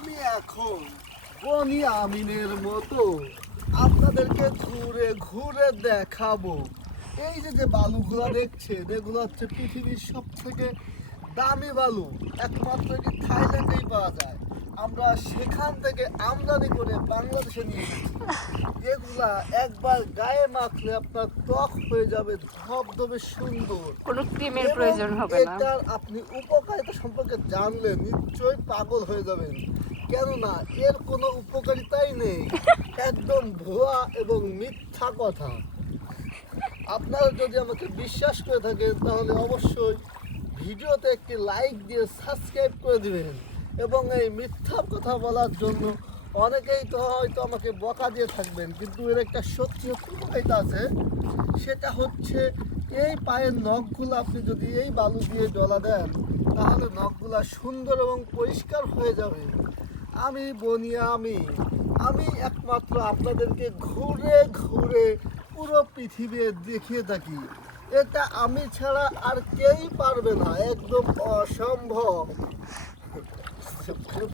আমি এখন বনি আমিনের মতো আপনাদেরকে ঘুরে ঘুরে দেখাবো। এই যে যে বালুগুলো দেখছেন, এগুলো হচ্ছে পৃথিবীর সব থেকে দামি বালু। একমাত্র কি থাইল্যান্ডেই পাওয়া যায়। আমরা সেখান থেকে আমদানি করে বাংলাদেশে নিয়ে এসেছি। এগুলা একবার গায়ে মাখলে আপনার ত্বক হয়ে যাবে ধবধবে সুন্দর। কোনো ক্রিমের এবং প্রয়োজন হবে না। এটার আপনি উপকারিতা সম্পর্কে জানলে নিশ্চয়ই পাগল হয়ে যাবেন, কেননা এর কোনো উপকারিতাই নেই। একদম ভুয়া এবং মিথ্যা কথা। আপনারা যদি আমাকে বিশ্বাস করে থাকেন তাহলে অবশ্যই ভিডিওতে একটি লাইক দিয়ে সাবস্ক্রাইব করে দিবেন। এবং এই মিথ্যা কথা বলার জন্য অনেকেই তো হয়তো আমাকে বকা দিয়ে থাকবেন, কিন্তু এর একটা সত্যি উপকারিতা আছে। সেটা হচ্ছে এই পায়ের নখগুলো আপনি যদি এই বালু দিয়ে ডলা দেন তাহলে নখগুলো সুন্দর এবং পরিষ্কার হয়ে যাবে। আমি বনিয়া আমি একমাত্র আপনাদেরকে ঘুরে ঘুরে পুরো পৃথিবী দেখিয়ে থাকি। এটা আমি ছাড়া আর কেউই পারবে না, একদম অসম্ভব।